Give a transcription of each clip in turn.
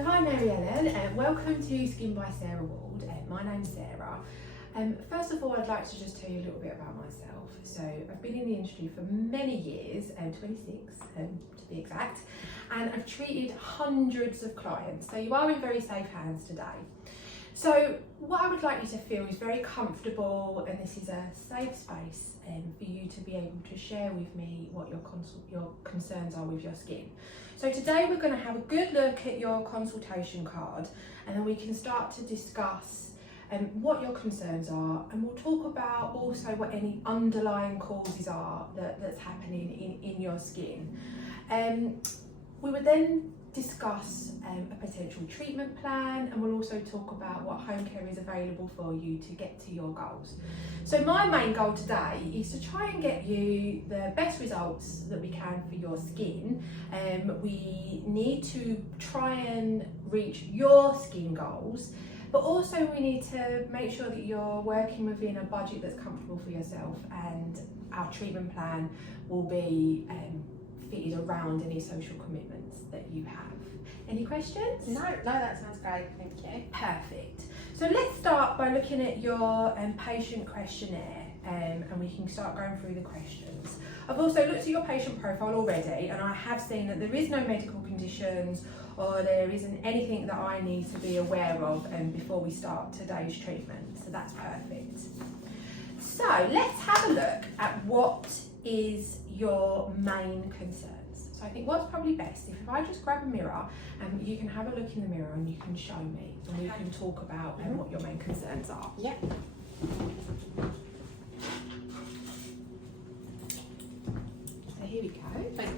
So hi Mary Ellen, and welcome to Skin by Sarah Wald. My name's Sarah. First of all, I'd like to just tell you a little bit about myself. So I've been in the industry for many years, 26 to be exact, and I've treated hundreds of clients. So you are in very safe hands today. So what I would like you to feel is very comfortable, and this is a safe space for you to be able to share with me what your concerns are with your skin. So today we're going to have a good look at your consultation card, and then we can start to discuss what your concerns are, and we'll talk about also what any underlying causes are that's happening in your skin. We would then discuss a potential treatment plan, and we'll also talk about what home care is available for you to get to your goals. So my main goal today is to try and get you the best results that we can for your skin. We need to try and reach your skin goals, but also we need to make sure that you're working within a budget that's comfortable for yourself, and our treatment plan will be fitted around any social commitments that you have. Any questions? No, that sounds great, thank you. Perfect. So let's start by looking at your patient questionnaire, and we can start going through the questions. I've also looked at your patient profile already, and I have seen that there is no medical conditions or there isn't anything that I need to be aware of before we start today's treatment, so that's perfect. So let's have a look at what is your main concerns. So I think what's probably best, if I just grab a mirror and you can have a look in the mirror and you can show me, and we can talk about what your main concerns are. Yep. So here we go.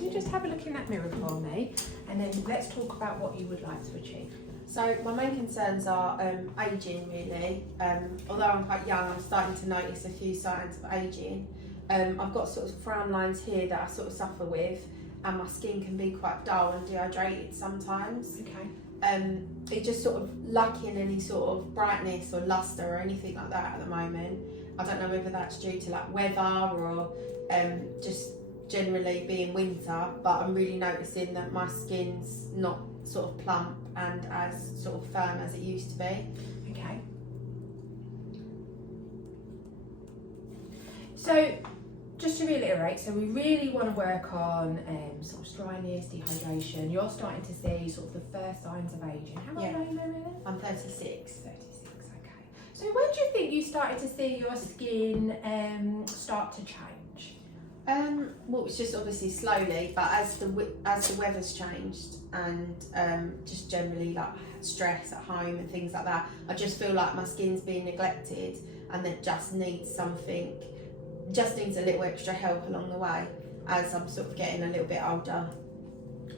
You just have a look in that mirror for me, and then let's talk about what you would like to achieve. So my main concerns are ageing really. Although I'm quite young, I'm starting to notice a few signs of ageing. I've got sort of frown lines here that I sort of suffer with, and my skin can be quite dull and dehydrated sometimes. Okay. It's just sort of lacking any sort of brightness or luster or anything like that at the moment. I don't know whether that's due to like weather or just generally being winter, but I'm really noticing that my skin's not sort of plump and as sort of firm as it used to be. Okay. So just to reiterate, so we really want to work on sort of dryness, dehydration. You're starting to see sort of the first signs of ageing. How old are you, Mary? I'm 36. 36, okay. So when do you think you started to see your skin start to change? Well, it's just obviously slowly, but as the weather's changed and just generally like stress at home and things like that, I just feel like my skin's being neglected and it just needs something. Just needs a little extra help along the way as I'm sort of getting a little bit older.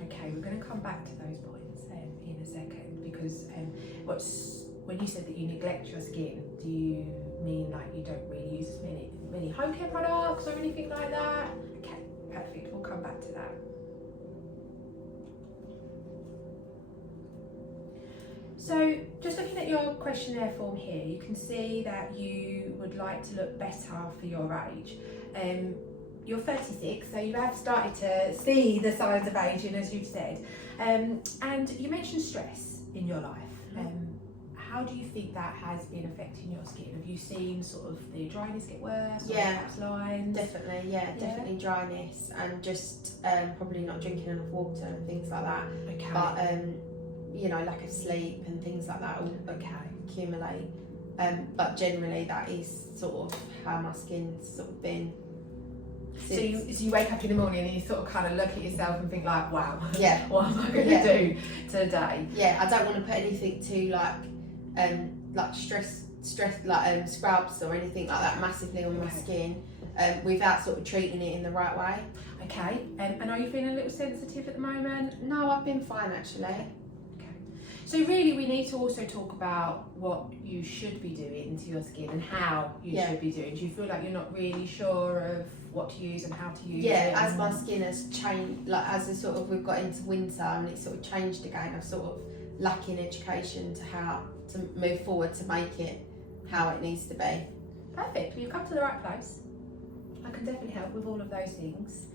Okay, we're going to come back to those points in a second, because when you said that you neglect your skin, do you mean like you don't really use many home care products or anything like that? Okay, perfect, we'll come back to that. So just looking at your questionnaire form here, you can see that you would like to look better for your age. You're 36, so you have started to see the signs of ageing, as you've said. And you mentioned stress in your life. How do you think that has been affecting your skin? Have you seen sort of the dryness get worse? Yeah, or perhaps lines? Definitely dryness, and just probably not drinking enough water and things like that. Okay. But you know, lack of sleep and things like that all accumulate. But generally that is sort of how my skin's sort of been. So you wake up in the morning and you sort of kind of look at yourself and think like, wow, yeah, what am I going to do today? Yeah, I don't want to put anything too like stress like scrubs or anything like that massively on my skin without sort of treating it in the right way. Okay, and are you feeling a little sensitive at the moment? No, I've been fine actually. So really we need to also talk about what you should be doing to your skin and how you should be doing. Do you feel like you're not really sure of what to use and how to use it? Yeah, as my skin has changed, like as a sort of we've got into winter and it's sort of changed again, I'm sort of lacking education to how to move forward to make it how it needs to be. Perfect, well you've come to the right place. I can definitely help with all of those things.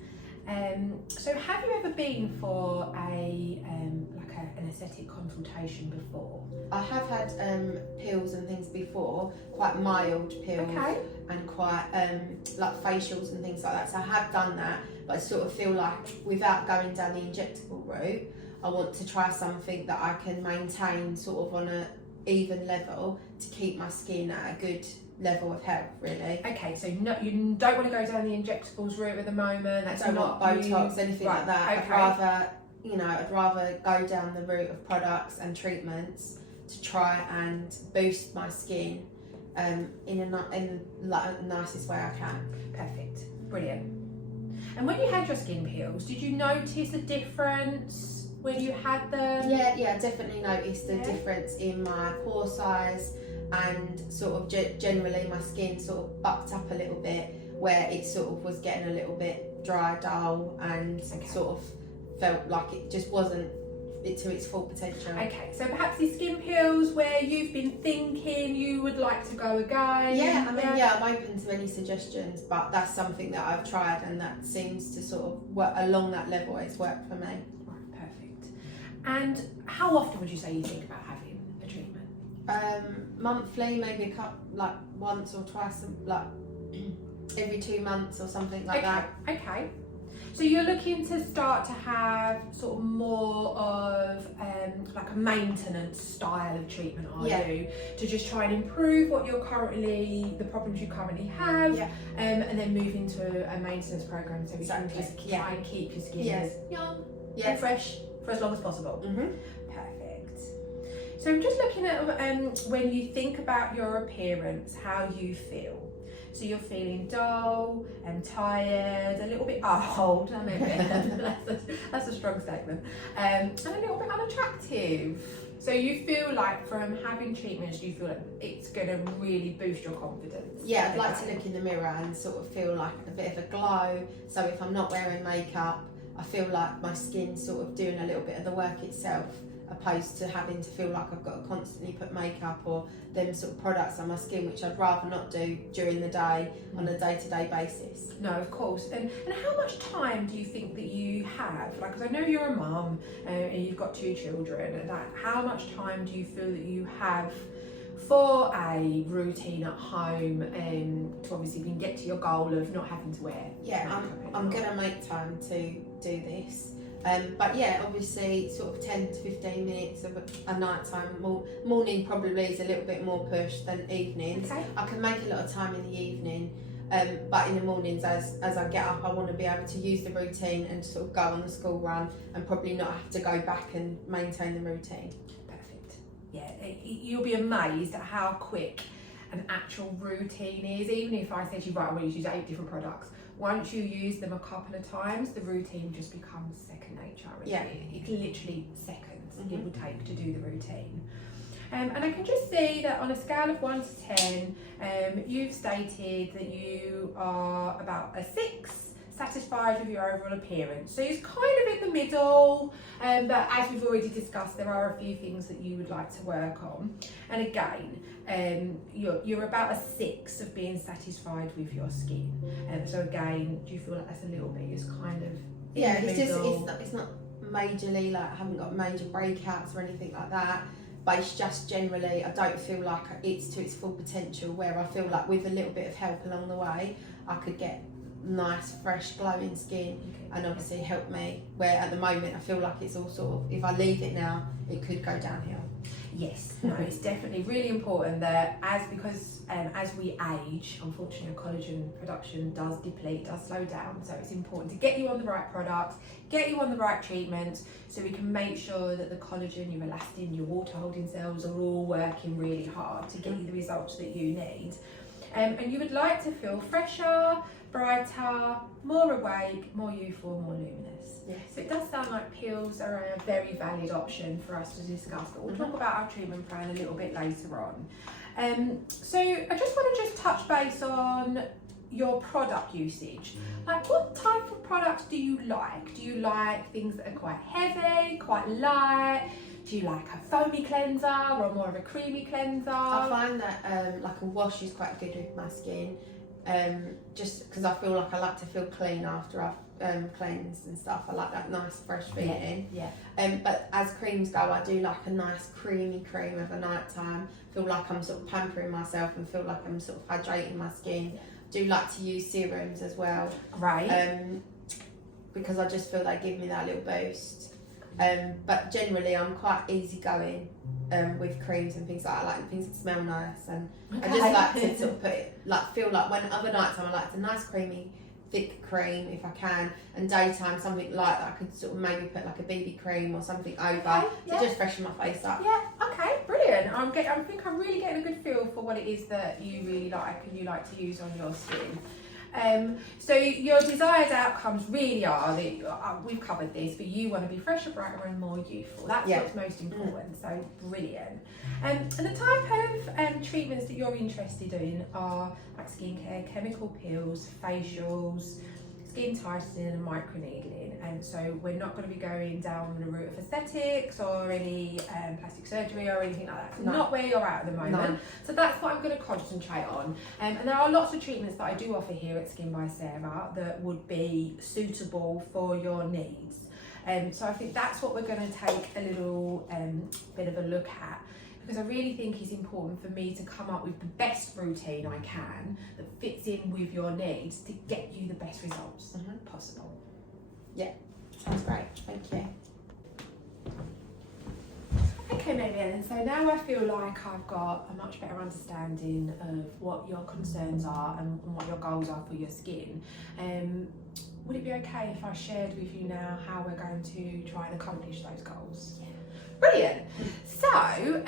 So have you ever been for a like a an aesthetic consultation before? I have had peels and things before, quite mild peels, Okay. and quite like facials and things like that. So I have done that, but I sort of feel like without going down the injectable route, I want to try something that I can maintain sort of on a even level to keep my skin at a good level of health, really. Okay, so no, you don't want to go down the injectables route at the moment. That's I don't not want Botox, used. anything Right, like that. okay. I'd rather go down the route of products and treatments to try and boost my skin in like the nicest way I can. Perfect, brilliant. And when you had your skin peels, did you notice a difference when you had them? Yeah, I definitely noticed the Yeah. difference in my pore size, and sort of generally my skin sort of bucked up a little bit, where it sort of was getting a little bit dry, dull, and sort of felt like it just wasn't to its full potential. Okay, so perhaps these skin peels where you've been thinking you would like to go again. Yeah, I mean, I'm open to any suggestions, but that's something that I've tried and that seems to sort of work along that level. It's worked for me. Right, perfect. And how often would you say you think about having a treatment? Monthly, maybe a couple, like once or twice, like every 2 months or something like that. Okay. So you're looking to start to have sort of more of like a maintenance style of treatment, are you? To just try and improve the problems you currently have, and then move into a maintenance program so we can just try and keep your skin as young and fresh for as long as possible. Perfect. So I'm just looking at when you think about your appearance, how you feel. So you're feeling dull and tired, a little bit old, I mean, that's a strong statement, and a little bit unattractive. So you feel like from having treatments, you feel like it's going to really boost your confidence? Yeah, I'd like to look in the mirror and sort of feel like a bit of a glow. So if I'm not wearing makeup, I feel like my skin's sort of doing a little bit of the work itself, opposed to having to feel like I've got to constantly put makeup or them sort of products on my skin, which I'd rather not do during the day on a day-to-day basis. No, of course. And how much time do you think that you have? Like, because I know you're a mum and you've got 2 children, and how much time do you feel that you have for a routine at home to obviously get to your goal of not having to wear makeup I'm going to make time to do this. But yeah, obviously sort of 10 to 15 minutes of a night time. Morning probably is a little bit more push than evenings. Okay. I can make a lot of time in the evening, but in the mornings as I get up, I want to be able to use the routine and sort of go on the school run and probably not have to go back and maintain the routine. Perfect. Yeah, you'll be amazed at how quick an actual routine is. Even if I said to you, right, I want you to use 8 different products, once you use them a couple of times, the routine just becomes second nature. It's literally seconds it will take to do the routine. And I can just see that on a scale of 1 to 10, you've stated that you are about a 6, satisfied with your overall appearance. So it's kind of in the middle, but as we've already discussed, there are a few things that you would like to work on. And again, you're about a 6 of being satisfied with your skin. So again, do you feel like that's a little bit just kind of in the middle? It's not majorly like I haven't got major breakouts or anything like that. But it's just generally, I don't feel like it's to its full potential, where I feel like with a little bit of help along the way, I could get nice, fresh, glowing skin and obviously help me. Where at the moment, I feel like it's all sort of, if I leave it now, it could go downhill. Yes, no, it's definitely really important that as we age, unfortunately, our collagen production does deplete, does slow down. So it's important to get you on the right products, get you on the right treatments, so we can make sure that the collagen, your elastin, your water holding cells are all working really hard to get you the results that you need. And you would like to feel fresher, brighter, more awake, more youthful, more luminous. Yes. So it does sound like peels are a very valid option for us to discuss, but we'll talk about our treatment plan a little bit later on. So I just want to touch base on your product usage. Like, what type of products do you like? Do you like things that are quite heavy, quite light? Do you like a foamy cleanser or more of a creamy cleanser? I find that like a wash is quite good with my skin. just because I feel like I like to feel clean after I've cleansed and stuff. I like that nice fresh feeling. Yeah. But as creams go, I do like a nice creamy cream over night time. Feel like I'm sort of pampering myself and feel like I'm sort of hydrating my skin. Do like to use serums as well. Great. Because I just feel they give me that little boost. But generally I'm quite easygoing with creams and things like that. I like things that smell nice, and I just like to sort of put it, like feel like when other night time I like a nice creamy thick cream if I can, and daytime something like that I could sort of maybe put like a BB cream or something over to just freshen my face up. Yeah, okay, brilliant. I think I'm really getting a good feel for what it is that you really like and you like to use on your skin. So your desired outcomes really are that we've covered this, but you want to be fresher, brighter and more youthful. That's what's most important. So brilliant. And the type of treatments that you're interested in are like skincare, chemical peels, facials, skin tightening and microneedling. And so we're not going to be going down the route of aesthetics or any plastic surgery or anything like that. It's not where you're at the moment. No. So that's what I'm going to concentrate on. And there are lots of treatments that I do offer here at Skin by Sarah that would be suitable for your needs. So I think that's what we're going to take a little bit of a look at, because I really think it's important for me to come up with the best routine I can that fits in with your needs to get you the best results possible. Yeah, sounds great. Thank you. Okay, Marianne, and so now I feel like I've got a much better understanding of what your concerns are and what your goals are for your skin. Would it be okay if I shared with you now how we're going to try and accomplish those goals? Yeah. Brilliant. So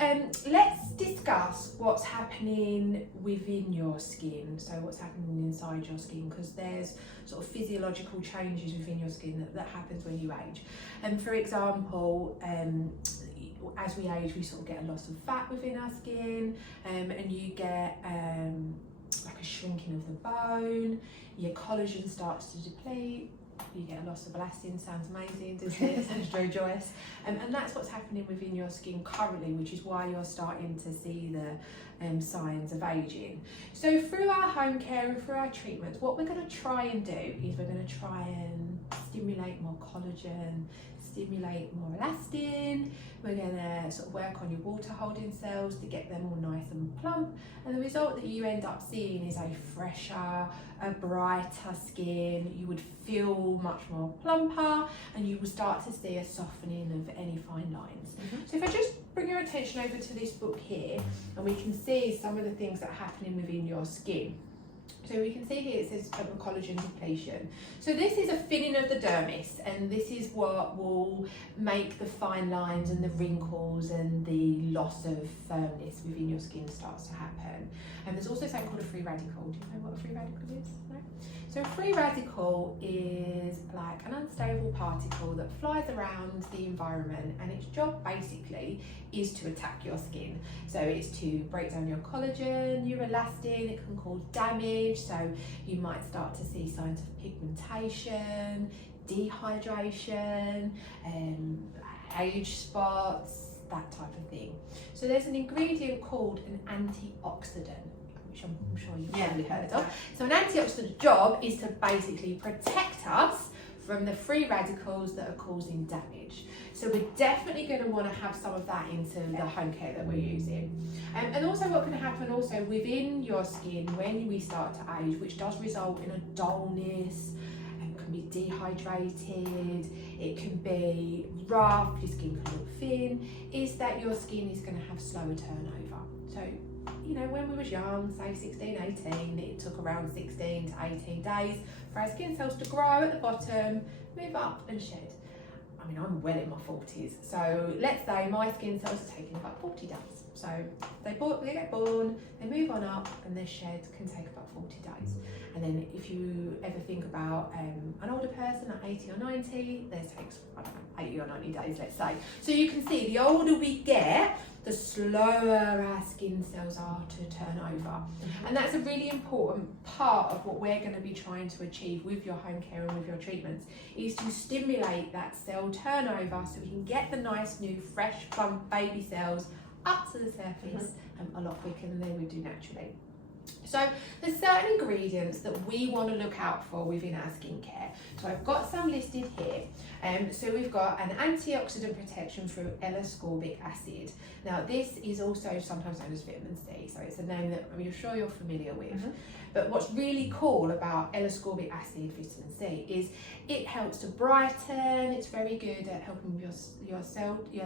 let's discuss what's happening within your skin. So what's happening inside your skin, because there's sort of physiological changes within your skin that happens when you age. And for example, as we age, we sort of get a loss of fat within our skin, and you get like a shrinking of the bone, your collagen starts to deplete, you get a loss of elastin. Sounds amazing, doesn't it? Sounds very joyous. And that's what's happening within your skin currently, which is why you're starting to see the signs of aging. So through our home care and through our treatments, what we're going to try and do is we're going to try and stimulate more collagen, stimulate more elastin. We're going to sort of work on your water holding cells to get them all nice and plump, and the result that you end up seeing is a fresher, a brighter skin. You would feel much more plumper, and you will start to see a softening of any fine lines. So if I just bring your attention over to this book here, and we can see some of the things that are happening within your skin. So we can see here it says collagen depletion. So this is a thinning of the dermis, and this is what will make the fine lines and the wrinkles and the loss of firmness within your skin starts to happen. And there's also something called a free radical. Do you know what a free radical is? No? So a free radical is like an unstable particle that flies around the environment, and its job basically is to attack your skin. So it's to break down your collagen, your elastin. It can cause damage, so you might start to see signs of pigmentation, dehydration, age spots, that type of thing. So there's an ingredient called an antioxidant, which I'm sure you've probably heard of. So an antioxidant job is to basically protect us from the free radicals that are causing damage. So we're definitely going to want to have some of that into the home care that we're using. And also what can happen also within your skin when we start to age, which does result in a dullness, and can be dehydrated, it can be rough, your skin can look thin, is that your skin is going to have slower turnover. So, you know, when we was young, say 16, 18, it took around 16 to 18 days for our skin cells to grow at the bottom, move up and shed. I mean, I'm well in my 40s, so let's say my skin cells are taking about 40 days. So they get born, they move on up, and their shed can take about 40 days. And then if you ever think about an older person at 80 or 90, theirs takes, I don't know, 80 or 90 days, let's say. So you can see the older we get, the slower our skin cells are to turn over. And that's a really important part of what we're going to be trying to achieve with your home care and with your treatments, is to stimulate that cell turnover so we can get the nice new fresh plump baby cells up to the surface a lot quicker than they would do naturally. So there's certain ingredients that we want to look out for within our skincare. So I've got some listed here. So we've got an antioxidant protection through L-ascorbic acid. Now this is also sometimes known as vitamin C, so it's a name that I'm sure you're familiar with. But what's really cool about L-ascorbic acid, vitamin C, is it helps to brighten. It's very good at helping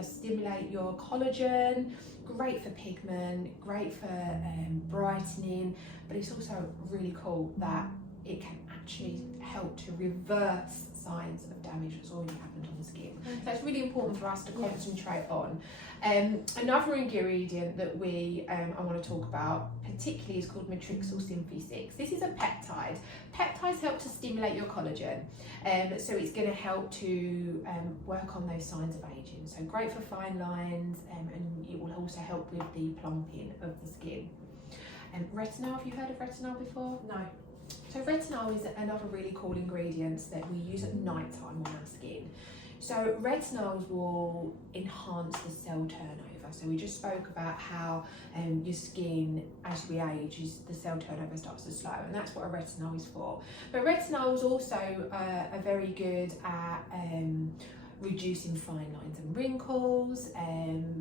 stimulate your collagen. Great for pigment, great for brightening, but it's also really cool that it can actually help to reverse signs of damage that's already happened on the skin. So it's really important for us to concentrate on. Another ingredient that I want to talk about particularly is called matrixyl synthy 6. This is a peptide. Peptides help to stimulate your collagen, so it's going to help to work on those signs of aging. So great for fine lines, and it will also help with the plumping of the skin. Retinol, have you heard of retinol before? No. So retinol is another really cool ingredient that we use at night time on our skin. So retinols will enhance the cell turnover. So we just spoke about how your skin, as we age, the cell turnover starts to slow, and that's what a retinol is for. But retinols also are very good at reducing fine lines and wrinkles.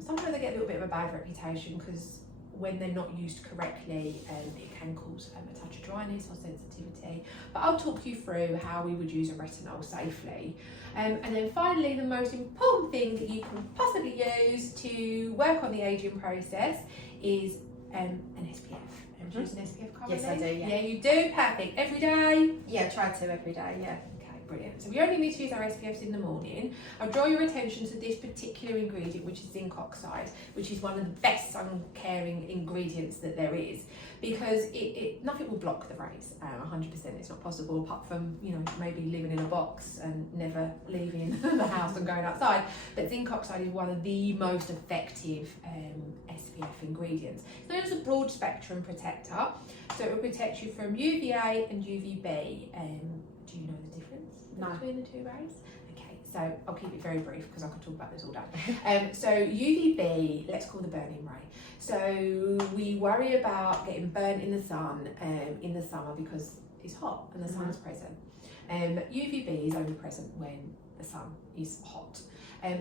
Sometimes they get a little bit of a bad reputation because when they're not used correctly, it can cause a touch of dryness or sensitivity. But I'll talk you through how we would use a retinol safely. And then finally, the most important thing that you can possibly use to work on the aging process is an SPF. Do you use an SPF currently? Yes, I do, yeah. Yeah, you do? Perfect. Every day? Yeah, try to every day, yeah. Brilliant. So we only need to use our SPFs in the morning. I'll draw your attention to this particular ingredient, which is zinc oxide, which is one of the best sun-caring ingredients that there is, because nothing will block the rays. 100%, it's not possible, apart from maybe living in a box and never leaving the house and going outside. But zinc oxide is one of the most effective SPF ingredients. So it's a broad spectrum protector, so it will protect you from UVA and UVB. Do you know the difference between the two rays? Okay, so I'll keep it very brief because I could talk about this all day. So UVB, let's call the burning ray. So we worry about getting burnt in the sun in the summer because it's hot and the sun's present. UVB is only present when the sun is hot.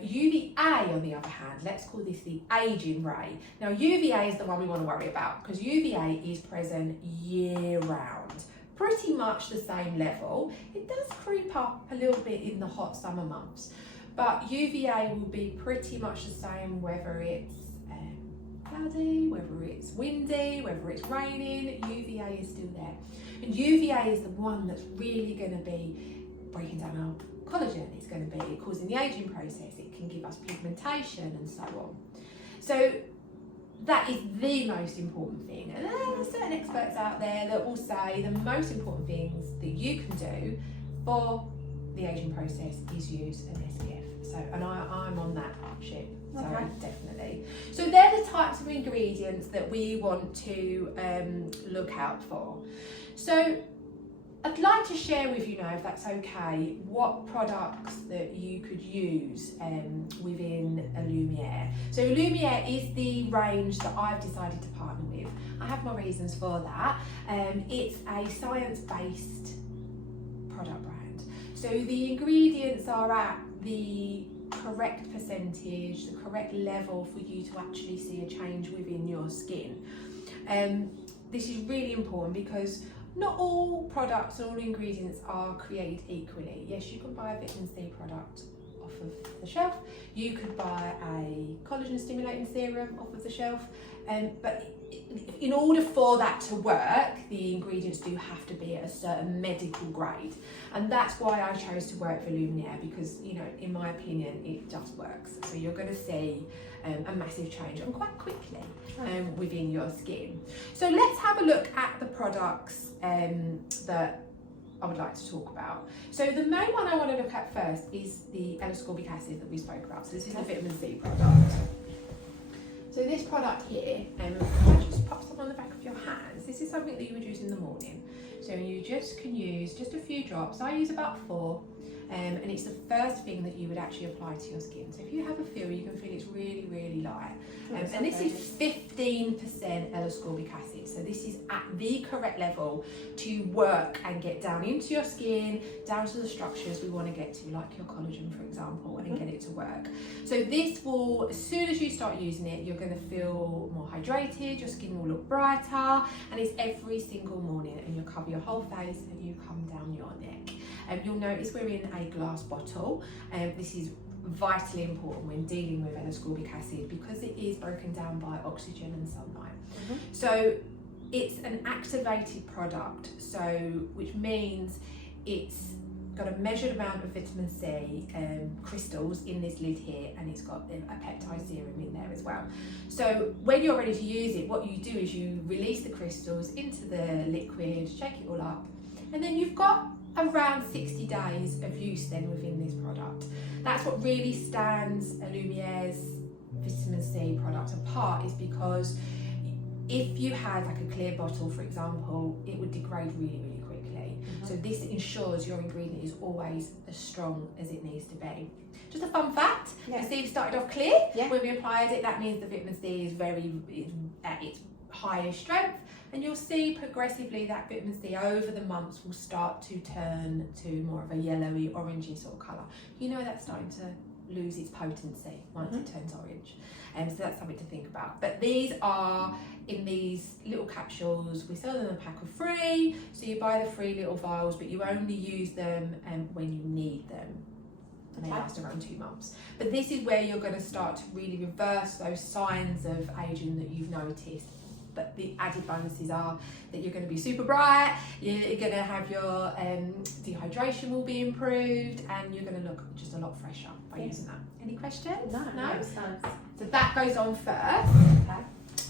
UVA, on the other hand, let's call this the aging ray. Now UVA is the one we want to worry about because UVA is present year round. Pretty much the same level. It does creep up a little bit in the hot summer months, but UVA will be pretty much the same whether it's cloudy, whether it's windy, whether it's raining. UVA is still there, and UVA is the one that's really going to be breaking down our collagen. It's going to be causing the aging process. It can give us pigmentation and so on. So that is the most important thing, and there are certain experts out there that will say the most important things that you can do for the aging process is use an SPF. So, and I'm on that ship, so okay. Definitely. So they're the types of ingredients that we want to look out for. So I'd like to share with you now, if that's okay, what products that you could use within a Lumiere. So Lumiere is the range that I've decided to partner with. I have my reasons for that. It's a science-based product brand. So the ingredients are at the correct percentage, the correct level for you to actually see a change within your skin. This is really important because not all products and all ingredients are created equally. Yes, you can buy a vitamin C product off of the shelf. You could buy a collagen stimulating serum off of the shelf. But in order for that to work, the ingredients do have to be at a certain medical grade. And that's why I chose to work for Lumiere because, in my opinion, it just works. So you're going to see a massive change and quite quickly within your skin. So let's have a look at the products that I would like to talk about. So the main one I want to look at first is the L-ascorbic acid that we spoke about. So this is the vitamin C product. So this product here, if I just pop some on the back of your hands, this is something that you would use in the morning. So you just can use just a few drops. I use about 4, and it's the first thing that you would actually apply to your skin. So if you have a feel, you can feel it's really, really light. And this is 15% L-ascorbic acid, so this is at the correct level to work and get down into your skin, down to the structures we want to get to, like your collagen, for example, and get it to work. So this will, as soon as you start using it, you're going to feel more hydrated, your skin will look brighter, and it's every single morning, and you'll cover your whole face and you come down your neck. You'll notice we're in a glass bottle, and this is vitally important when dealing with L-ascorbic acid because it is broken down by oxygen and sunlight. So it's an activated product, so which means it's got a measured amount of vitamin C crystals in this lid here, and it's got a peptide serum in there as well. So when you're ready to use it, what you do is you release the crystals into the liquid, shake it all up, and then you've got around 60 days of use then within this product. That's what really stands Lumiere's vitamin C product apart, is because if you had like a clear bottle, for example, it would degrade really, really quickly. So this ensures your ingredient is always as strong as it needs to be. Just a fun fact, you see we started off clear. When we applied it, that means the vitamin C is at its highest strength, and you'll see progressively that vitamin C over the months will start to turn to more of a yellowy, orangey sort of colour. You know that's starting to lose its potency once it turns orange. So that's something to think about. But these are in these little capsules. We sell them in a pack of 3, so you buy the 3 little vials, but you only use them when you need them. And they last around 2 months. But this is where you're going to start to really reverse those signs of ageing that you've noticed. But the added bonuses are that you're going to be super bright, you're going to have your dehydration will be improved, and you're going to look just a lot fresher by using that. Any questions? No, it's nice. So that goes on first.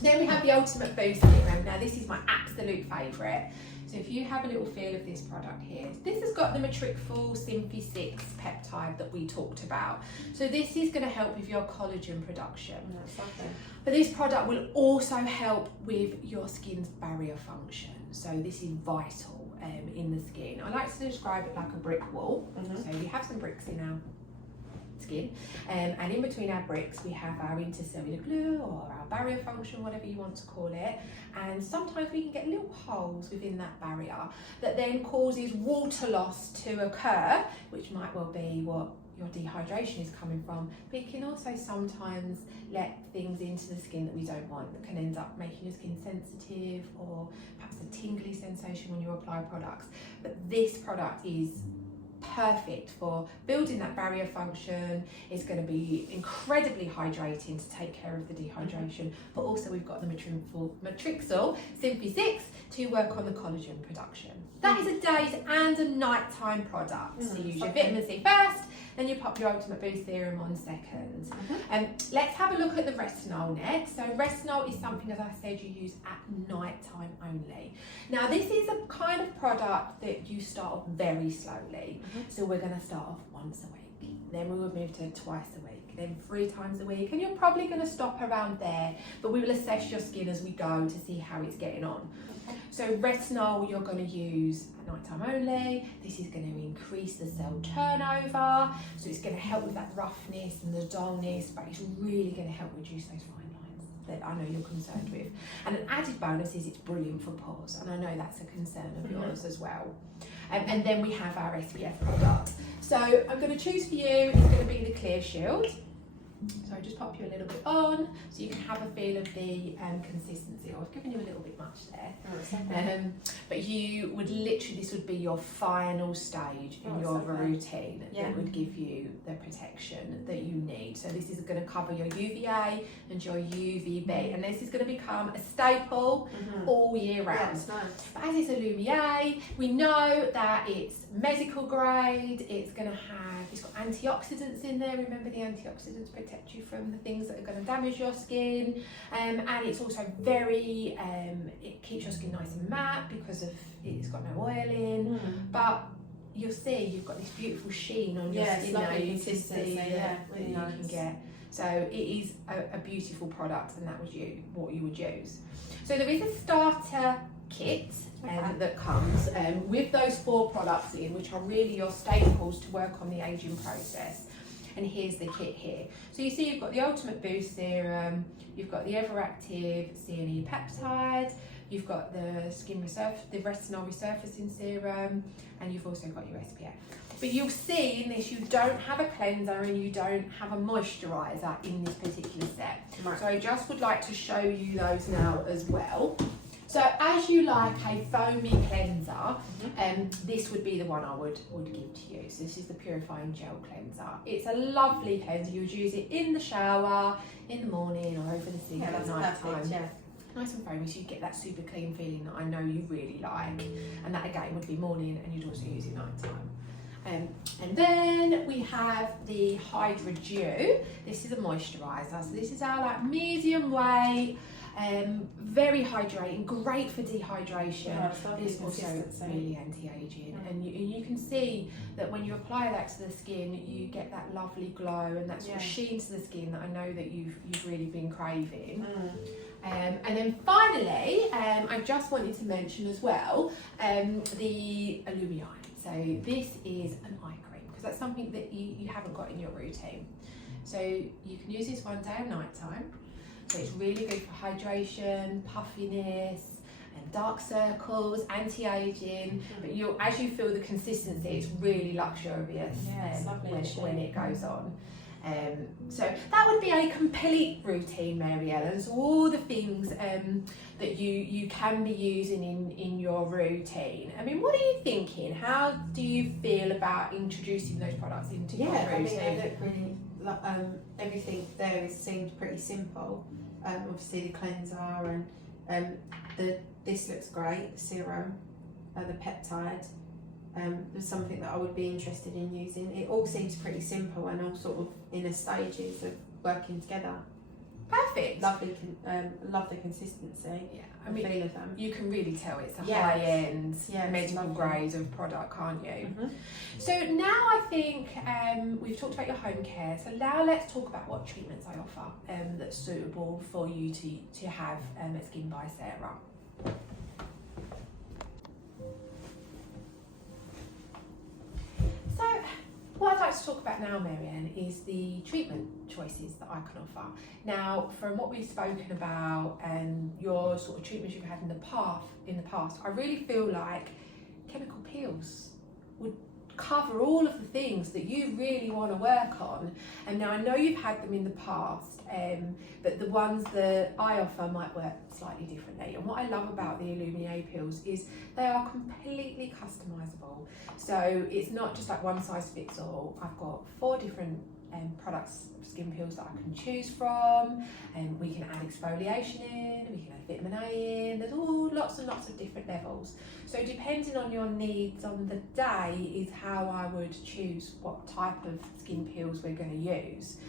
Then we have the Ultimate Boost Serum. Now this is my absolute favourite. So if you have a little feel of this product here, this has got the matrixyl Synthy 6 peptide that we talked about. So this is going to help with your collagen production. That's lovely. But this product will also help with your skin's barrier function. So this is vital in the skin. I like to describe it like a brick wall. So we have some bricks in our skin, and in between our bricks we have our intercellular glue or our barrier function, whatever you want to call it, and sometimes we can get little holes within that barrier that then causes water loss to occur, which might well be what your dehydration is coming from, but it can also sometimes let things into the skin that we don't want, that can end up making your skin sensitive or perhaps a tingly sensation when you apply products. But this product is perfect for building that barrier function. It's going to be incredibly hydrating to take care of the dehydration, but also we've got the matrixyl Synthy 6 to work on the collagen production. That is a day and a nighttime product. So you use your vitamin C first, then you pop your Ultimate Boost Serum on second. Let's have a look at the retinol next. So retinol is something, as I said, you use at night time only. Now this is a kind of product that you start off very slowly. So we're going to start off once a week, then we will move to twice a week, then 3 times a week, and you're probably going to stop around there, but we will assess your skin as we go to see how it's getting on. So retinol you're going to use at night time only. This is going to increase the cell turnover, so it's going to help with that roughness and the dullness, but it's really going to help reduce those fine lines that I know you're concerned with. And an added bonus is it's brilliant for pores, and I know that's a concern of yours as well. And then we have our SPF product. So I'm going to choose for you, it's going to be the Clear Shield. So just pop you a little bit on so you can have a feel of the consistency. I've given you a little bit much there. But you would literally, this would be your final stage in your routine that would give you the protection that you need. So this is going to cover your UVA and your UVB, and this is going to become a staple all year round. Nice. But as it's a Lumiere, we know that it's medical grade, it's got antioxidants in there. Remember, the antioxidants protect you from the things that are going to damage your skin, and it's also very it keeps your skin nice and matte because of it's got no oil in. But you'll see you've got this beautiful sheen on your skin now. You can see that you can get. So it is a beautiful product, and that was what you would use. So there is a starter kit Okay. that comes with those 4 products in, which are really your staples to work on the ageing process. And here's the kit here. So you see you've got the Ultimate Boost Serum, you've got the Everactive CNE Peptide, you've got the the Retinol Resurfacing Serum, and you've also got your SPF. But you'll see in this you don't have a cleanser and you don't have a moisturiser in this particular set. Right. So I just would like to show you those now as well. So as you like a foamy cleanser, this would be the one I would give to you. So this is the Purifying Gel Cleanser. It's a lovely cleanser. You would use it in the shower, in the morning, or over the sink at night time. Yeah. Nice and foamy, so you get that super clean feeling that I know you really like. And that again would be morning, and you'd also use it night time. And then we have the Hydra Dew. This is a moisturiser. So this is our like medium weight, very hydrating, great for dehydration. Yeah, it's also really anti-aging, and you can see that when you apply that to the skin, you get that lovely glow and that sort of sheen to the skin that I know that you've really been craving. And then finally, I just wanted to mention as well the Illumine. So this is an eye cream, because that's something that you haven't got in your routine. So you can use this one day and night time. So it's really good for hydration, puffiness, and dark circles, anti-aging. But as you feel the consistency, it's really luxurious when it goes on. So that would be a complete routine, Mary Ellen. So all the things that you can be using in your routine. I mean, what are you thinking? How do you feel about introducing those products into your routine? I mean, they look really, everything there seemed pretty simple. Obviously the cleanser and this looks great, the serum, the peptide. There's something that I would be interested in using. It all seems pretty simple and all sort of in stages of working together. Perfect. Lovely, love the consistency. Yeah, I mean, feel of them. You can really tell it's a high-end medical lovely grade of product, can't you? So now I think we've talked about your home care. So now let's talk about what treatments I offer that's suitable for you to have at Skin by Sarah. So what I'd like to talk about now, Marianne, is the treatment choices that I can offer. Now, from what we've spoken about and your sort of treatments you've had in the past, I really feel like chemical peels would cover all of the things that you really want to work on. And now I know you've had them in the past, but the ones that I offer might work slightly differently. And what I love about the Illumine peels is they are completely customizable. So it's not just like one size fits all. I've got 4 different products, skin peels that I can choose from, and we can add exfoliation in, we can add vitamin A in. There's all lots and lots of different levels. So depending on your needs on the day is how I would choose what type of skin peels we're going to use.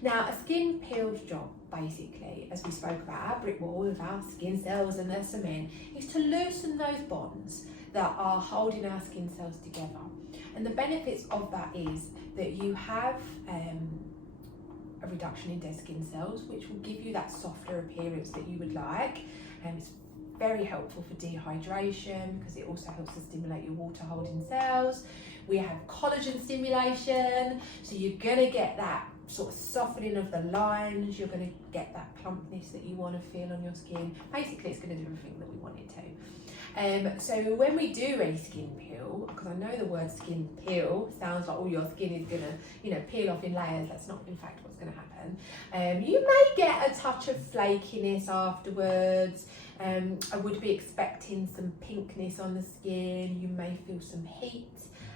Now, a skin peel's job, basically, as we spoke about, our brick wall of our skin cells and their cement, is to loosen those bonds that are holding our skin cells together. And the benefits of that is that you have a reduction in dead skin cells, which will give you that softer appearance that you would like. It's very helpful for dehydration because it also helps to stimulate your water holding cells. We have collagen stimulation, so you're going to get that sort of softening of the lines, you're going to get that plumpness that you want to feel on your skin. Basically, it's going to do everything that we want it to. So when we do a skin peel, because I know the word skin peel sounds like your skin is going to, peel off in layers. That's not in fact what's going to happen. You may get a touch of flakiness afterwards. I would be expecting some pinkness on the skin. You may feel some heat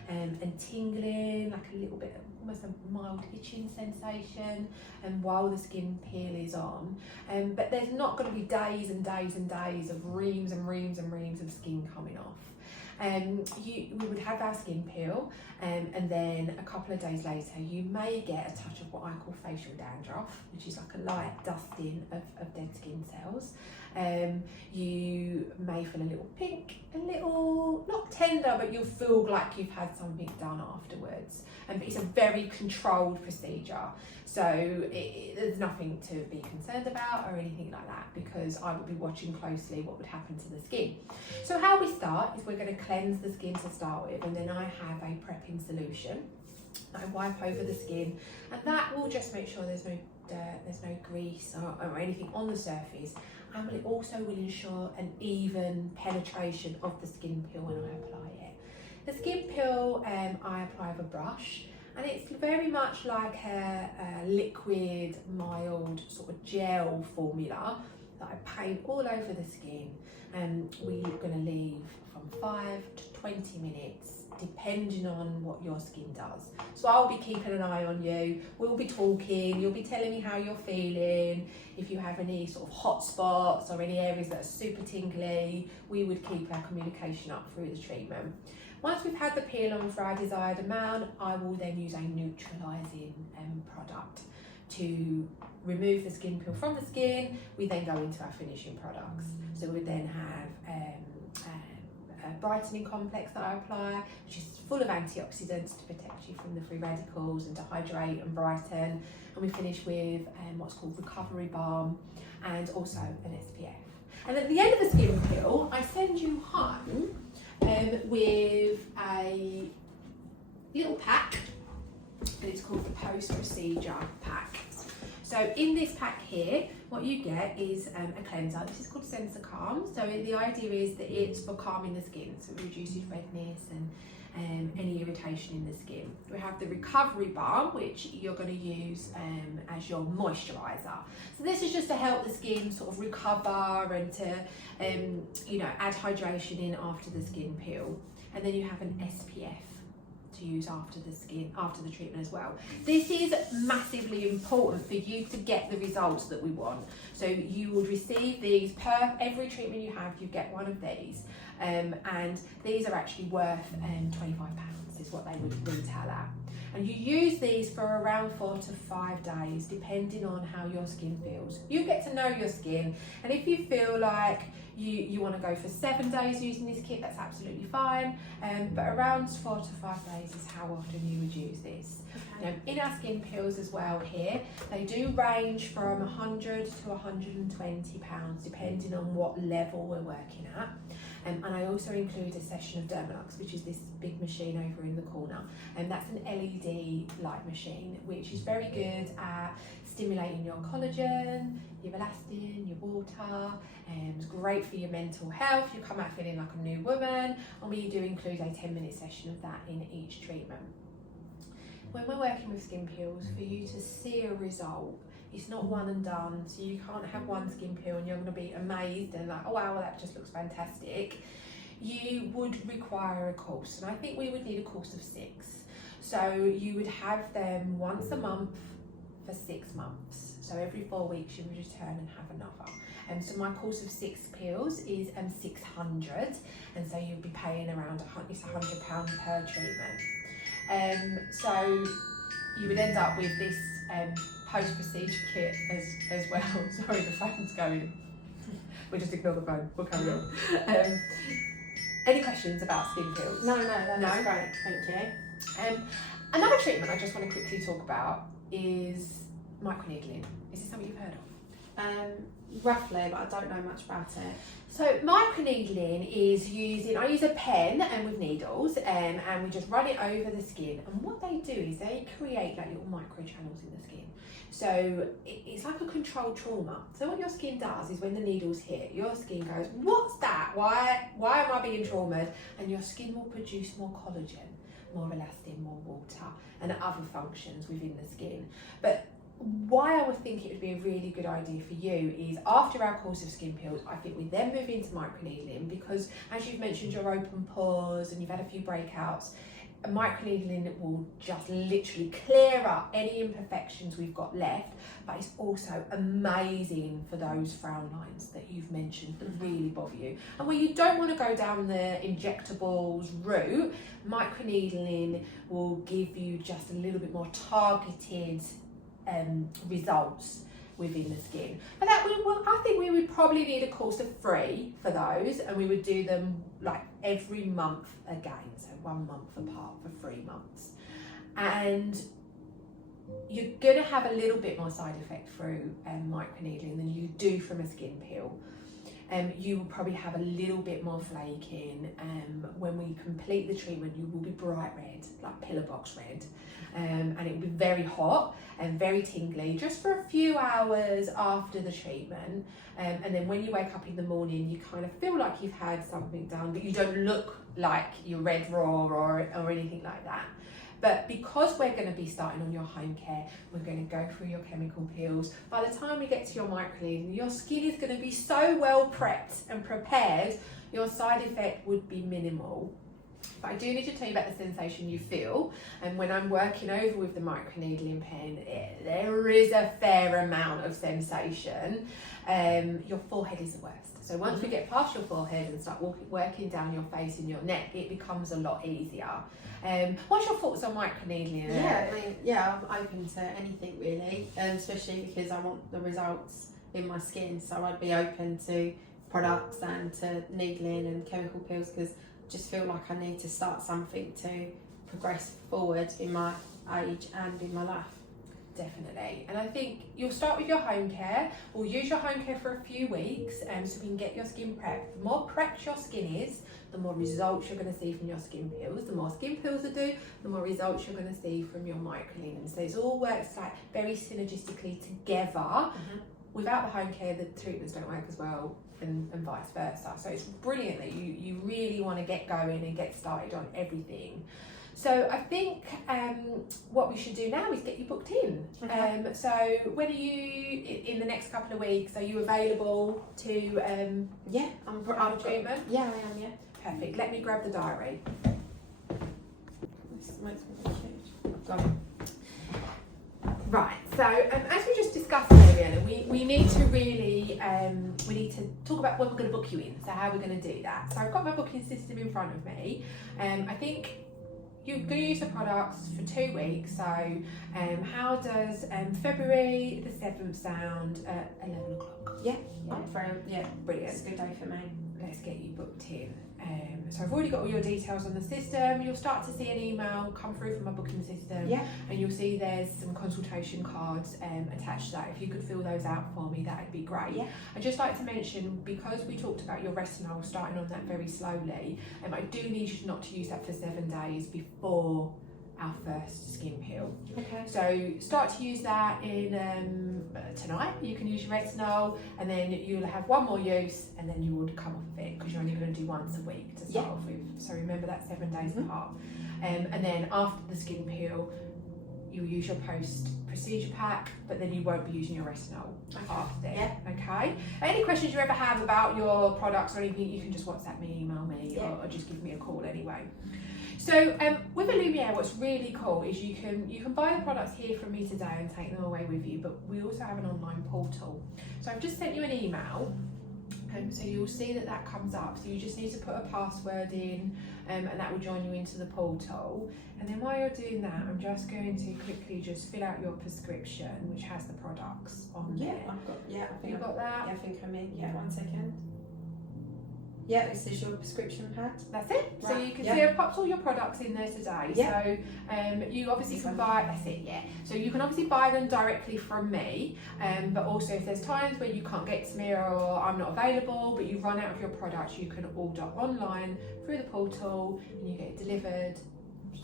and tingling, like a little bit of almost a mild itching sensation, and while the skin peel is on. But there's not going to be days and days and days of reams and reams and reams of skin coming off. we would have our skin peel, and then a couple of days later you may get a touch of what I call facial dandruff, which is like a light dusting of dead skin cells. You may feel a little pink, a little, not tender, but you'll feel like you've had something done afterwards. But it's a very controlled procedure, so there's nothing to be concerned about or anything like that, because I will be watching closely what would happen to the skin. So how we start is we're going to cleanse the skin to start with, and then I have a prepping solution that I wipe over the skin, and that will just make sure there's no dirt, there's no grease or anything on the surface, and it also will ensure an even penetration of the skin peel when I apply it. The skin peel I apply with a brush, and it's very much like a liquid, mild sort of gel formula that I paint all over the skin, and we're going to leave from 5 to 20 minutes depending on what your skin does. So I'll be keeping an eye on you, we'll be talking, you'll be telling me how you're feeling. If you have any sort of hot spots or any areas that are super tingly, we would keep our communication up through the treatment. Once we've had the peel on for our desired amount, I will then use a neutralising product to remove the skin peel from the skin. We then go into our finishing products. So we then have a brightening complex that I apply, which is full of antioxidants to protect you from the free radicals and to hydrate and brighten. And we finish with what's called recovery balm, and also an SPF. And at the end of the skin peel, I send you home with a little pack, and it's called the post-procedure pack. So in this pack here, what you get is a cleanser. This is called Sensor Calm. So the idea is that it's for calming the skin, so it reduces redness and any irritation in the skin. We have the recovery balm, which you're going to use as your moisturiser. So this is just to help the skin sort of recover and to add hydration in after the skin peel. And then you have an SPF to use after the treatment as well. This is massively important for you to get the results that we want. So you would receive these per every treatment you have, you get one of these, and these are actually worth £25 is what they would retail at. And you use these for around 4 to 5 days, depending on how your skin feels. You get to know your skin, and if you feel like you want to go for 7 days using this kit, that's absolutely fine. But around 4 to 5 days is how often you would use this. Okay. In our skin peels as well here, they do range from £100 to £120, depending on what level we're working at. And I also include a session of Dermalux, which is this big machine over in the corner. And that's an LED light machine, which is very good at stimulating your collagen, your elastin, your water. It's great for your mental health. You come out feeling like a new woman. And we do include a 10-minute session of that in each treatment. When we're working with skin peels, for you to see a result, it's not one and done, so you can't have one skin peel and you're going to be amazed and like, oh wow, that just looks fantastic. You would require a course, and I think we would need a course of 6. So you would have them once a month for 6 months. So every 4 weeks you would return and have another. And so my course of 6 peels is £600, and so you'll be paying around £100 per treatment. So you would end up with this post-procedure kit as well. Sorry, the phone's going. We'll just ignore the phone, we'll carry on. Any questions about skin peels? No, that's great, thank you. Another treatment I just want to quickly talk about is microneedling. Is this something you've heard of? Roughly, but I don't know much about it. So microneedling is I use a pen and with needles, and we just run it over the skin. And what they do is they create like little micro channels in the skin. So it's like a controlled trauma. So what your skin does is when the needles hit, your skin goes, what's that? Why am I being traumatized? And your skin will produce more collagen, more elastin, more water, and other functions within the skin. But why I would think it would be a really good idea for you is after our course of skin peels, I think we then move into microneedling, because as you've mentioned, your open pores and you've had a few breakouts, microneedling will just literally clear up any imperfections we've got left, but it's also amazing for those frown lines that you've mentioned that really bother you. And where you don't want to go down the injectables route, microneedling will give you just a little bit more targeted results within the skin. But I think we would probably need a course of 3 for those, and we would do them like every month again, so 1 month apart for 3 months. And you're going to have a little bit more side effect through microneedling than you do from a skin peel. You will probably have a little bit more flaking. When we complete the treatment, you will be bright red, like pillar box red, and it will be very hot and very tingly just for a few hours after the treatment. And then when you wake up in the morning, you kind of feel like you've had something done, but you don't look like you're red raw or anything like that. But because we're going to be starting on your home care, we're going to go through your chemical peels. By the time we get to your microneedling, your skin is going to be so well prepped and prepared, your side effect would be minimal. But I do need to tell you about the sensation you feel. And when I'm working over with the microneedling pen, there is a fair amount of sensation. Your forehead is the worst. So once we get past your forehead and start working down your face and your neck, it becomes a lot easier. What's your thoughts on microneedling? I'm open to anything really, especially because I want the results in my skin. So I'd be open to products and to needling and chemical peels, because I just feel like I need to start something to progress forward in my age and in my life. Definitely. And I think you'll start with your home care. We'll use your home care for a few weeks so we can get your skin prepped. The more prepped your skin is, the more results you're going to see from your skin peels. The more skin peels I do, the more results you're going to see from your microneedling. So it all works like very synergistically together. Mm-hmm. Without the home care, the treatments don't work as well, and vice versa. So it's brilliant that you really want to get going and get started on everything. So I think what we should do now is get you booked in. Okay. So when are you, in the next couple of weeks, are you available to I'm treatment? Yeah, I am, yeah. Perfect. Let me grab the diary. This makes me huge. Go on. Right, so as we just discussed, Mariana, we need to really we need to talk about when we're going to book you in, so how we're going to do that. So I've got my booking system in front of me. I think you're going to use the products for 2 weeks, so how does February the 7th sound at 11 o'clock? Yeah, yeah, brilliant. It's a good day for me. Let's get you booked in. So I've already got all your details on the system. You'll start to see an email come through from my booking system, and you'll see there's some consultation cards attached to that. If you could fill those out for me, that would be great. Yeah. I'd just like to mention, because we talked about your retinol starting on that very slowly, I do need you not to use that for 7 days before our first skin peel. Okay. So start to use that in tonight. You can use your retinol, and then you'll have one more use, and then you will come off of it, because you're only going to do once a week to start off with. So remember that 7 days apart. And then after the skin peel, you'll use your post-procedure pack, but then you won't be using your retinol after. Yeah. Okay. Any questions you ever have about your products or anything, you can just WhatsApp me, email me, or just give me a call anyway. So with Lumiere, what's really cool is you can buy the products here from me today and take them away with you, but we also have an online portal. So I've just sent you an email, so you'll see that comes up. So you just need to put a password in, and that will join you into the portal. And then while you're doing that, I'm just going to quickly just fill out your prescription, which has the products on there. I've got. Yeah, I think you've got that. Yeah, I think I'm in. Yeah, 1 second. Yeah, this is your prescription pad. That's it. Right. So you can see I've popped all your products in there today. Yeah. So you obviously can buy, that's it, yeah. So you can obviously buy them directly from me, but also if there's times where you can't get to me or I'm not available, but you run out of your products, you can order online through the portal, and you get it delivered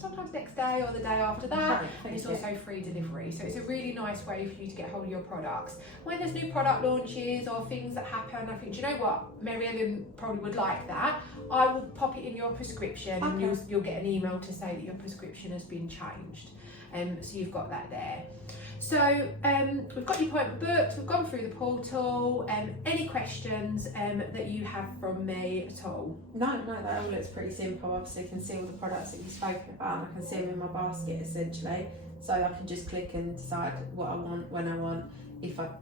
sometimes next day or the day after that, and it's also free delivery. So it's a really nice way for you to get hold of your products. When there's new product launches or things that happen, I think, do you know what, Mary Ellen probably would like that. I will pop it in your prescription, and you'll get an email to say that your prescription has been changed. So you've got that there. So we've got your appointment booked, we've gone through the portal. Any questions that you have from me at all? No, that all looks pretty simple. Obviously, I can see all the products that you've spoken about, and I can see them in my basket essentially. So I can just click and decide what I want, when I want.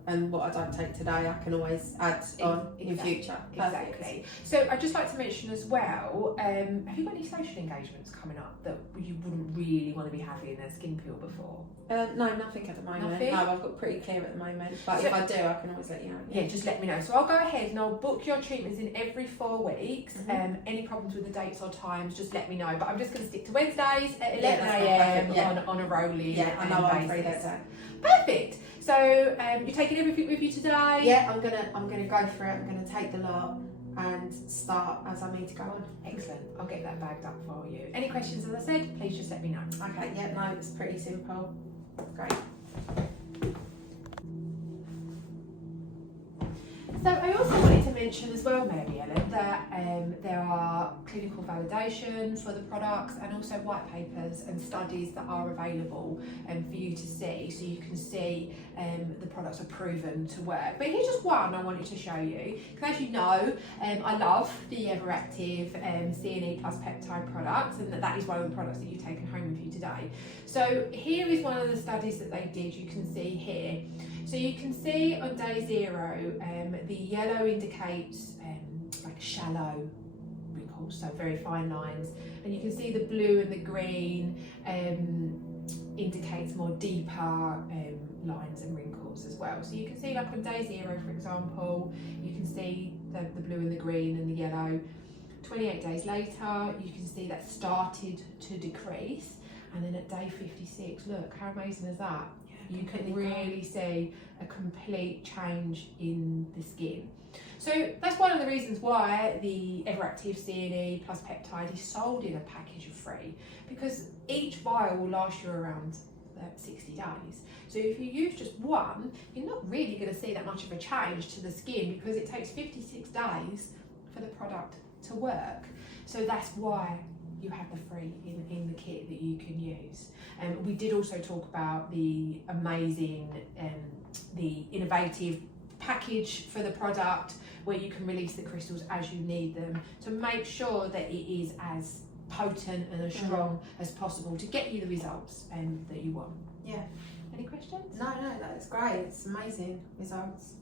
And what I don't take today, I can always add on in future. Perfect. Exactly. So I'd just like to mention as well, have you got any social engagements coming up that you wouldn't really want to be having a skin peel before? No, nothing at the moment. Nothing? No, I've got pretty clear at the moment. But So, if I do, I can always let you know. Yeah, just let me know. So I'll go ahead and I'll book your treatments in every 4 weeks. Any problems with the dates or times, just let me know. But I'm just going to stick to Wednesdays at 11 a.m. on a rolling I know I'm free that day. Perfect. So you're taking everything with you today? Yeah, I'm gonna go for it. I'm gonna take the lot and start as I need to go on. Excellent. I'll get that bagged up for you. Any questions, as I said, please just let me know. Okay, yeah, no, it's pretty simple. Great. So I also wanted to mention as well, Mary Ellen, that there are clinical validation for the products and also white papers and studies that are available for you to see, so you can see the products are proven to work. But here's just one I wanted to show you, because as you know, I love the Everactive CNE plus peptide products, and that is one of the products that you've taken home with you today. So here is one of the studies that they did, you can see here. So you can see on day 0, the yellow indicates like shallow wrinkles, so very fine lines, and you can see the blue and the green indicates more deeper lines and wrinkles as well. So you can see, like on day 0, for example, you can see the blue and the green and the yellow. 28 days later, you can see that started to decrease, and then at day 56, look, how amazing is that? You can really see a complete change in the skin. So that's one of the reasons why the Everactive CNE plus peptide is sold in a package of 3, because each vial will last you around 60 days. So if you use just one, you're not really going to see that much of a change to the skin, because it takes 56 days for the product to work. So that's why you have the 3 in the kit that you can use. We did also talk about the amazing, the innovative package for the product, where you can release the crystals as you need them to make sure that it is as potent and as strong as possible to get you the results that you want. Yeah. Any questions? No, that's great. It's amazing results.